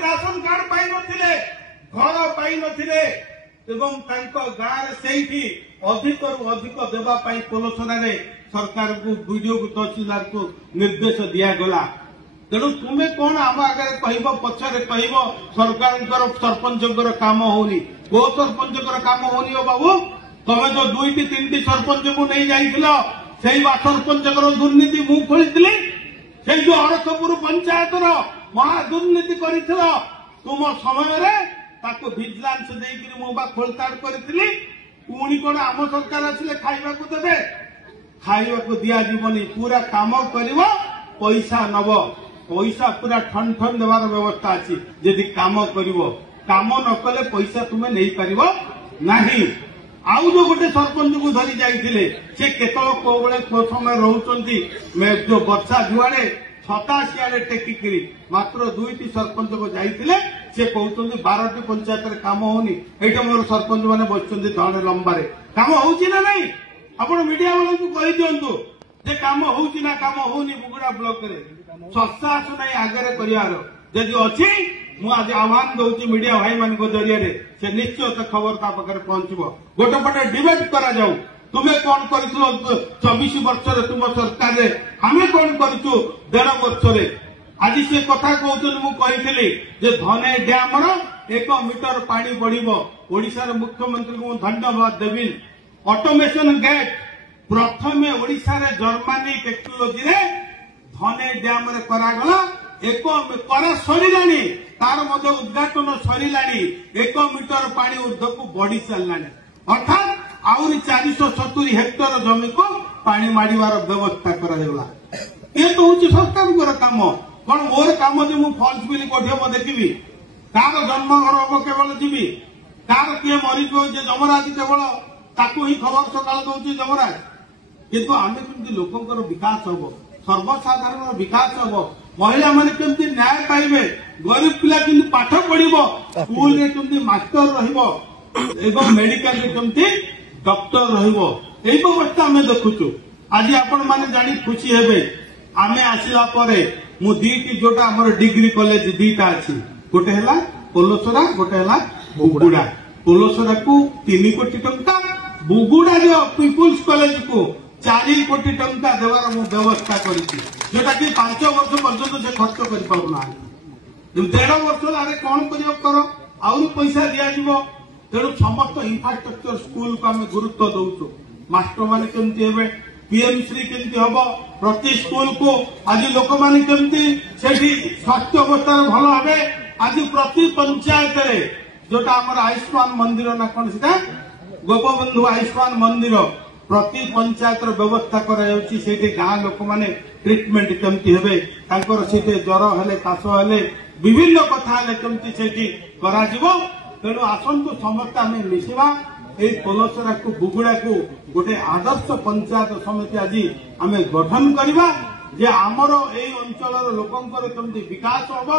Ration card पाई नथिले घर पाई नथिले एवं तांको गाँव से अधिक अधिक देवा पोलसरा सरकार को वीडियो को तहसीलदार को निर्देश दिगला तेणु तुम्हें कौन आम आगे कह पछरे कह सरकार सरपंच काम होनी को सरपंच काम होनी हो बाबू तुम्हें जो 2-3 सरपंच को नहीं जाइल से सरपंच दुर्नीति मु खोली से जो अरखपुर पंचायत महा दुर्नीति कर तुम समय भिजिलांस देकर मु खोलताड़ करी पुणी कौन आम सरकार आसिले खाइबा को देबे खाइबा को दिज्वनी पूरा काम कर पैसा नब पैसा पूरा ठन ठन देवार व्यवस्था अच्छी जदि काम कर काम न कले पैसा तुम्हें नहीं पार नहीं आउ जो गोटे सरपंच को धरी जाइए से केतल को समय रोचे जो वर्षा जुआड़े 87 आड़े टेकिकी मात्र 2टी सरपंच को जाइए से कहते 12टी पंचायत काम होनी ये मोर सरपंच मैंने बस धड़े लंबारे काम होना नहीं आप मीडिया वालों को कही दिंतु जे काम होना काम होनी बुगुड़ा ब्लॉक रे सत्साहस नहीं आगे कर अच्छी मुझे आह्वान दूसरी मीडिया भाई मान जरिए से निश्चय खबर पाखे पहुंचब गोटे पटे डिबेट करा जाऊ तुम्हें कौन कर 24 वर्ष तुम सरकार आम कौन करूँ 1.5 वर्ष आज से कथा कहते धने डैम 1 मीटर पानी बढ़ मुख्यमंत्री को धन्यवाद देवी ऑटोमेशन गेट प्रथम ओडिशा रे जर्मनी टेक्नोलोजी रे धने डैम रे करागला करा सरिलानी तार मध्य उद्घाटन सरिलानी 1 मीटर पानी ऊर्ध को बढ़ी सारानी अर्थात आउरी 470 हेक्टर जमी को पानी माड़ार व्यवस्था कराला ये तो हूँ सरकार काम कौन मोर काम जो मुझे फल्स बिल कोठी देखी कार जन्म घर हम केवल जीवी कार किए मरी जमराज केवल ताकू ही खबर सकाल दौर जमराज किंतु आम केमती लोकंर विकास हम सर्वसाधारण विकास हम महिला माने केमती न्याय पाइबे गरीब पिला केमती पाठ पढ़िबो स्कूल रे केमती मास्टर रहिबो एवं मेडिकल रे केमती डॉक्टर रहिबो एई व्यवस्था आम देखुचु आज आपण माने जानी खुशी हेबे आमे आसिला परे मु 2टी जोटा हमर डिग्री कॉलेज 2टा अछि गोटे हला पोलोसरा गोटे हला बुगुड़ा पोलोसरा को 3 कोटी टंका बुगुड़ा जो पीपुल्स कॉलेज को 4 कोटी टंका देवार मु व्यवस्था करिछि जोटा कि 5 वर्ष पर्यंत से खर्च कर पाउना 1.5 वर्ष आरे कौन कर आउरी पैसा दिया जीवो तेणु समस्त इंफ्रास्ट्रक्चर स्कूल को आम गुरुत्व दौचु मास्टर माने केमती हेबे पीएम श्री केमती हम प्रति स्कूल को आज लोक माने केमती सेठी स्वास्थ्य अवस्था भल हे आज प्रति पंचायत रे जोटा हमर आयुष्मान मंदिर ना कौन सीधा गोपबंधु आयुष्मान मंदिर प्रति पंचायत व्यवस्था कर गाँ लोक मैंने ट्रिटमेंट केमती हे ज्वर हेले काश हेले विभिन्न कथा केमती तेणु आसतु समस्त आम मिशा पोलसरा को बुगुड़ा को गोटे आदर्श पंचायत समिति आज आम गठन करवा जे आमर ए अंचल लोकंकर केमती विकास हम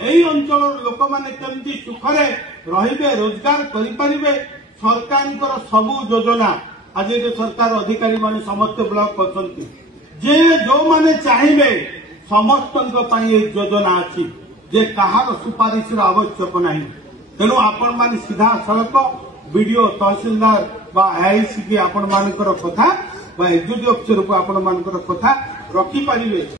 यही अंचल लोक मैंने केमती सुखरे रहिबे रोजगार करें सरकार सबू योजना आज ये सरकार अधिकारी माने समस्त ब्लॉक करछंती जे जो माने चाहिए समस्त योजना अच्छी जे कहार सुपारिश आवश्यक नहीं तेणु आपण माने सीधा सड़क वीडियो तहसीलदार आईसी की आपण मानकर कथा एग्जीक्यूटिव अफिसर को आपण मानकर कथा रखी पारिबे।